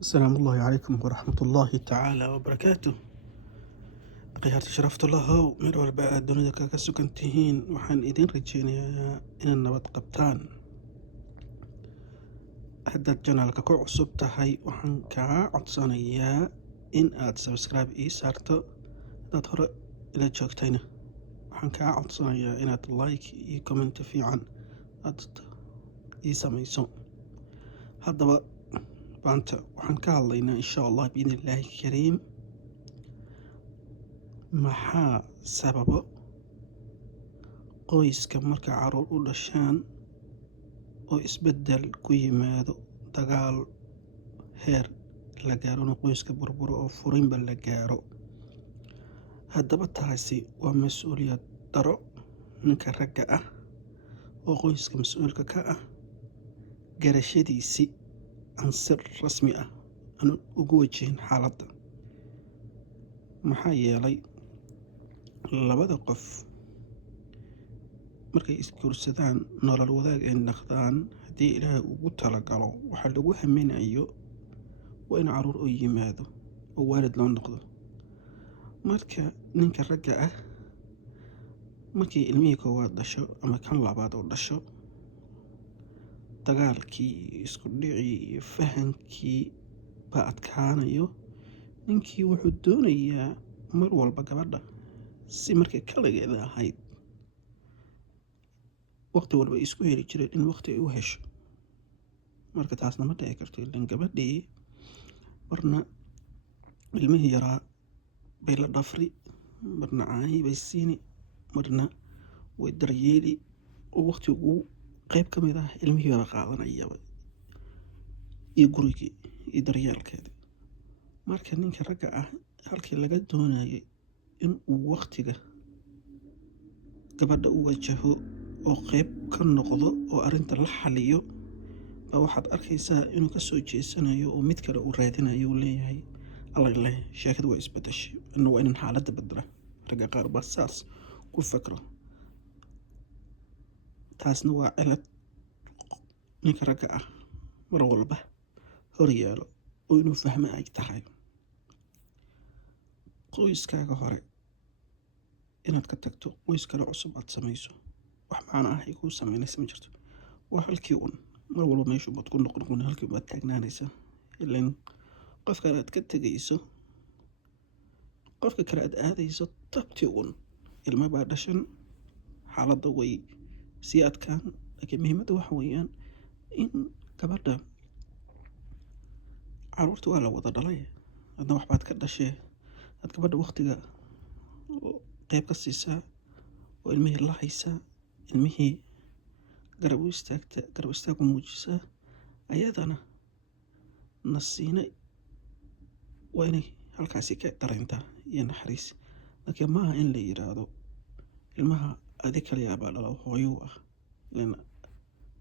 السلام الله عليكم ورحمة الله تعالى وbarakaatuh. Akhyaarta sharafta lahow meel walba aad dunida kaga sugan tihiin waxaan idin rajeynayaa inaad nabad qabtaan. Haddaad janaalka ku cusub tahay waxaan kaa codsanayaa in aad subscribe ii saarto. Haddaad hore ila joogtayna waxaan kaa codsanayaa inaad like iyo comment fiican aad ii samayso. Haddaba maanta waxaan ka hadlaynaa insha Allah biidhnillaahi kariim maxaa sababa qoyska marka caruur u dhashaan oo isbeddel ku yimaado, dagaal heer la gaaro in qoyska burburo oo furinba la gaaro. Haddaba taasi waa mas-uuliyad daro ninka ragga ah oo qoyska mas-uulka ka ah garashadiisii aan si rasmi ah aan ugu wajihin xaaladda. Maxaa yeelay labada qof markay isguursadaan nolol wadaag ay noqdaan haddii Ilaahay ugu talagalo waxa lagu haminayo waa in caruur u yimaado oo waalid loo noqdo. Marka ninka ragga ah markii ilmihii koowaad dhasho ama kan labaad oo dhasho, dagaalkii isku dhicii iyo fahankii baa adkaanayo. Ninkii wuxuu doonayaa mar walba gabadha si markay kaligeeda ahayd waqti walba isku heli jireen in waqti ay u hesho. Marka taasna ma dhici karto ilaan gabadhii marna ilmihii yaraa bay la dhafri, marna caanii bay siini, marna way daryeeli oo waqti ugu qayb ka mid ah ilmihii baa qaadanayaba iyo gurigii iyo daryeelkeeda. Marka ninka ragga ah halkii laga doonayay in uu waqtiga gabadha u wajaho oo qayb ka noqdo oo arrinta la xaliyo baa waxaad arkaysaa inuu ka soo jeesanayo oo mid kale uu raadinayo uu leeyahay alla sheekadu waa isbedeshay inuu waa inaan xaaladda bedela. Ragga qaar baa saas ku fakro. Taasna waa cilad ninka ragga ah mar walba hor yaalo oo inuu fahmo ay tahay. Qoyskaaga hore inaad ka tagto qoys kale cusub aad samayso wax macno ah ay kuu samaynaysa ma jirto. Waa halkii un mar walba meeshu baad ku noqon halkii baad taagnaanaysaa ilaan qofka aad ka tagayso qofka kale aad aadayso tabti un ilma baa dhashan xaaladda way sii adkaan. Laakiin muhiimadda waxa weeyaan in gabadha caruurta waa la wada dhalay adna waxbaad ka dhashee aad gabadha waqtiga qayb ka siisaa oo ilmihii la haysaa, ilmihii garab u istaagta, garab istaag u muujisaa ayadana nasiina waa inay halkaasi ka dareentaa iyo naxariis. Laakiin maaha in la yiraahdo ilmaha adi kaliya baa dhala hooyo ah ilaan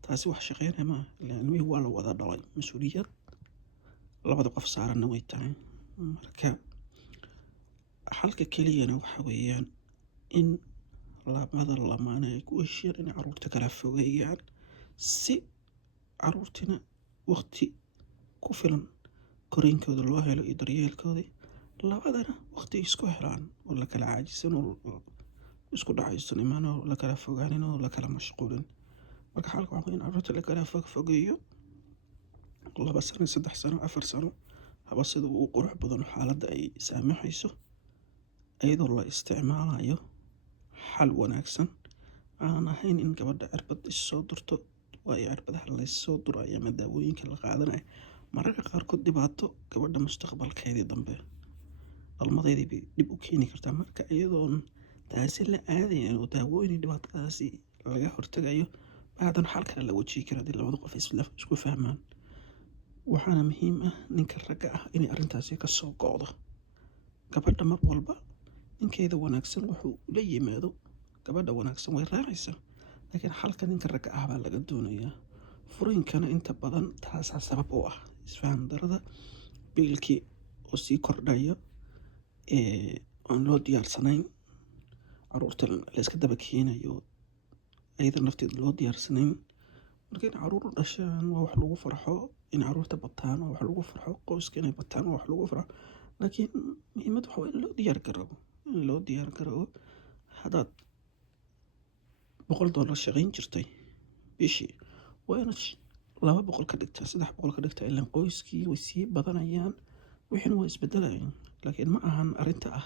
taasi wax shaqeynaya maaha ilaan ilmihii waa la wada dhalay mas-uuliyad labada qof saaranna way tahay. Marka halka keliyana waxa weeyaan in labada lamaane ay ku heshiiyaan inay caruurta kala fogeeyaan si caruurtina waqti ku filan koriinkooda loo helo iyo daryeelkooda labadana waqti isku helaan oo la kala caajisan oo isku dhacaysan imaan oo la kala fogaanin oo la kala mashquulin. Marka xalka waxa weyn caruurta la kala fogeeyo 2 sano, 3 sano, 4 sano haba sida uu qurux badan xaaladda ay saamaxayso iyadoo la isticmaalayo xal wanaagsan aan ahayn in gabadha cirbad soo durto waayo cirbadaha la soo durayo ama daawooyinka la qaadanayo mararka qaarkood dhibaato gabadha mustaqbalkeedii dambe dhalmadeedii bay dib u keeni kartaa. Marka iyadoon taasi la aadayn oo daawooyin dhibaatadaasi laga hortagayo baadan xal kale la wajihi karo haddii labada qof isku fahmaan. Waxaana muhiim ah ninka ragga ah inay arrintaasi ka soo go'do gabadha mar walba ninkeeda wanaagsan wuxuu la yimaado gabadha wanaagsan way raacaysaa. Laakiin halka ninka ragga ah baa laga doonayaa furinkana inta badan taasaa sabab u ah isfaham darada biilkii oo sii kordhaya aan loo diyaarsanayn caruurta la iska daba keenayo ayada nafteeda loo diyaarsanayn. Markay caruur dhashaan waa wax lagu farxo in carruurta bataan oo wax lagu farxo, qoyska inay bataan oo wax lagu farxo. Laakiin muhiimad waxa weeye in loo diyaar garoobo, haddaad $100 shaqayn jirtay bishii, waa inaad 200 ka dhigtaa, 300 ka dhigtaa, ileen qoyskii way sii badanayaan, wixina way isbedelayaan. Laakiin ma ahan arrinta ah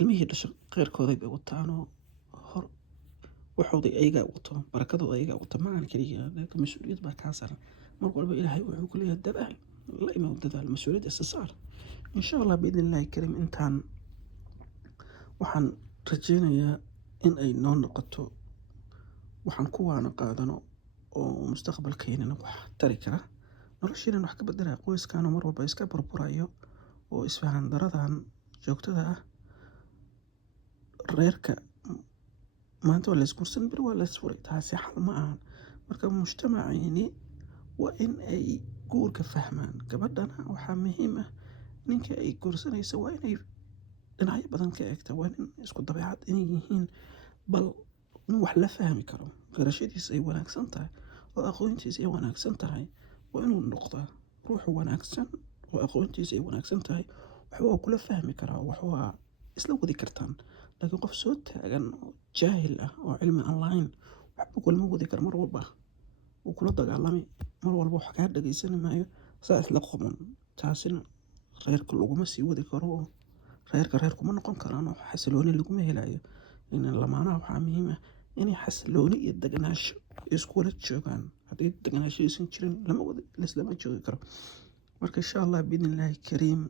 ilmihii dhashay khayrkooday bay wataan oo waxooday ayagaa wato, barakadooda ayagaa wato, ma ahan keliya. Laakiin mas'uuliyad baa kaa saaran. Mar walba Ilaahay wuxuu ku leeyahay dadaal, la imow dadaal, mas'uuliyadda isa saar. Insha Allah biidhnillaahi kariim intaan waxaan rajaynayaa in ay noo noqoto waxaan ku waana qaadano oo mustaqbalkeennana wax tari kara, nolosheennana wax ka beddelaya, qoyskaana mar walba iska burburayo oo isfahan daradan joogtada ah. Reerka maanta waa la isguursan, beri waa la isfuray, taasi xal ma ahan. Marka mujtamacayni waa in ay guurka fahmaan. Gabadhana waxaa muhiim ah ninka ay guursanayso waa inay dhinacyo badan ka eegtaa, waa nin isku dabeecad inay yihiin, bal nin wax la fahmi karo, garashadiisa ay wanaagsan tahay oo aqoontiisa ay wanaagsan tahay, waa inuu noqdaa ruux wanaagsan oo aqoontiisa ay wanaagsan tahay. Wax waa kula fahmi karaa, wax waa isla wadi kartaan. Laakiin qof soo taagan oo jaahil ah oo cilmi aan lahayn waxba kulama wadi karo, mar walba wuu kula dagaalami, mar walba wax kaa dhageysan maayo, saa isla quman. Taasina reerka laguma sii wadi karo oo reer kuma noqon karaan oo xasillooni laguma helayo. Lamaanaha waxaa muhiim ah inay xasillooni iyo deganaansho iskula joogaan. Haddii deganaansho aysan jirin lama joogi karo. Marka insha Allah biidhnillaahi kariim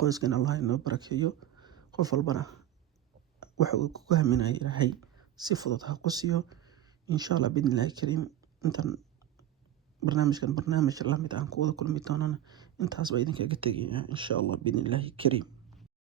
qoyskan Allah inoo barakeeyo, qof walbana waxa uu ku haminayo Ilaahay si fudud ha ku siiyo. Insha Allah biidhnillaahi kariim intaan barnaamij la mid ah aan ku wada kulmi doonana intaas baa idinkaga tegayaa insha Allah biidhnillaahi kariim.